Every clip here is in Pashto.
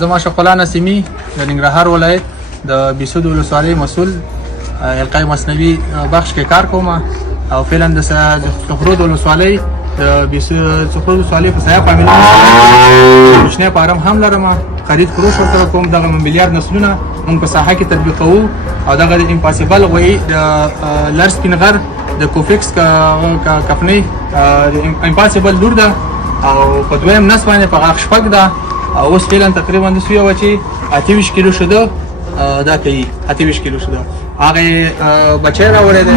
زما شفقلا نسیمی د ننګرهار ولایت د بیسود ولسوالۍ مسؤل القای مصنوي بخش کې کار کوم او فعلا د صخرود ولسوالۍ د بیسود صخرود ولسوالۍ په سایه فامیل مشنه پارم هم لرم خرید فروش ورسره کوم دغه مليار نسلونه موږ په ساحه کې تطبیقوو او دغه د امپاسیبل وای د لارس پینغر د کوفیکس کا کفنی امپاسیبل لور ده او په دویم نس باندې په غاښ شپږ ده او اوس فعلا تقریبا د سوی وچی 28 کیلو شده دا کوي 28 کیلو شده هغه بچی راوړی دی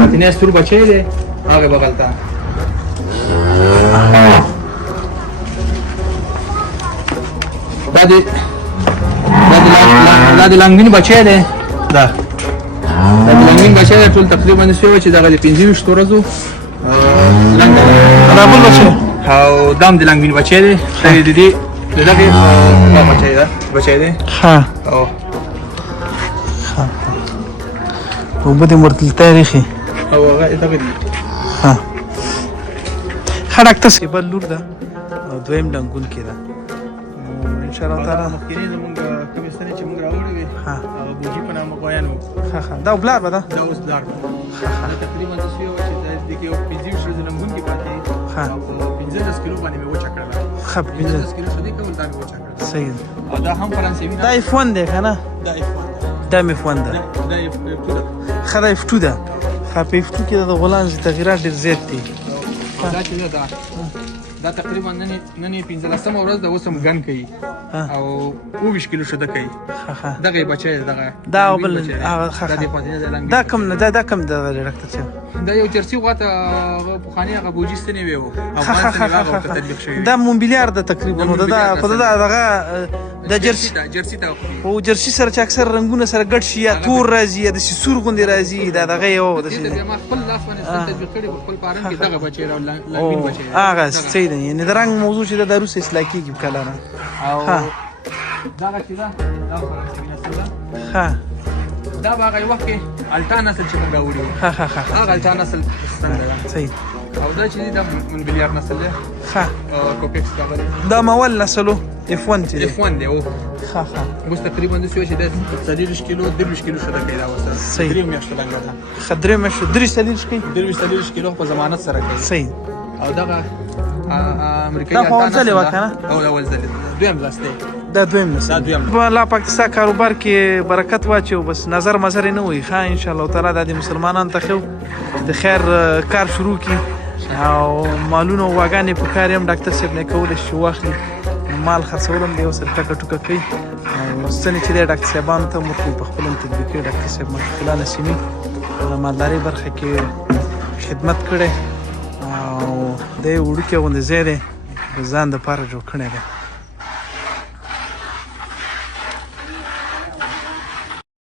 پاتینه ستور بچی دی هغه بغل ته دا د لنګین بچی دی دا د لنګین بچی دی ټول تقریبا د سوی وچی دغه 25 ورځو دا بل بچی او دام د لنګین بچی دی د دې دغه بچی دی ها او وبدي مرتل تاريخي او هغه دغه ها خلک تاسو بل لور ده او دویم لنګون کې ده ان شاء الله تعالی مخکینی زمونږ کوم ستنې چې موږ راوړې وي ها او بوجي په نامه غویانو ها دا بلار به ده دا اوس بلار تقریبا د سوی چې د کې یو 25 ورځې لنګون کې پاتې ها 15 کیلو باندې مې وچا کړل خب 15 کیلو شدې کول دا مې وچا کړل صحیح او دا هم فرانسوي دا F1 ده کنه دا F1 دا F1 ده دا F2 خدای F2 ده خو په F2 کې د غولانز تغیرات ډیر زیات دي دا چې دا تقریبا نن 15 ورځ د اوسم ګن کوي او 20 کیلو شده کوي دغه بچی دغه دا بل دا کم نه دا کم د ډاکټر دا یو چرسي غواته بخاني هغه بوجیستنی وي او تطبیق شوی دا موبیلیار د تقریبا دا خدای دغه د جرسي ته او جرسي سره چې اکثر رنگونه سره ګډ شي یا تور راځي یا د سور غوندي راځي دا دغه یو د ما خپل لاس باندې تطبیق کړی په خپل پارن کې دغه بچی را لنګین بچی هغه صحیح دی یعنی د رنگ موضوع چې د روس اصلاح کیږي کله نه او دغه چې دا فرانسوي نسل ها دا هغه وخت کې الټا نسل چې موږ راوړو هغه الټا نسل څنګه صحیح او دا چې دا من بلیار نسل دی ها کوپیکس دا مول نسلو F1 دی F1 دی او ها اوس تقریبا د سوي چې د 30 کیلو 30 کیلو شته کېدا وسه صحیح درې میاشتې لنګه خدري مشه درې سلیش کی 30 کیلو په ضمانت سره کوي صحیح او دغه امریکایي دا اول ځل وکنه او اول ځل دویم لاسته دا دویم نسل دا دویم لا پاکستان کاروبار کې برکت واچو بس نظر مزر نه وي ښا ان شاء الله تعالی د مسلمانانو ته خو د خیر کار شروع کی او مالونو واګانې په کار هم ډاکټر صاحب نه کول شي واخلي مال خرڅولم دی وسره ټکا ټکا کوي او ستنې چې د ډاکټر صاحبانو ته مخکې په خپل تطبیق ډاکټر صاحب مشکلات نسیمي مالداري برخه کې خدمت کړي او د وړو کې غونډه زیاده ځان د پاره جوړ کړي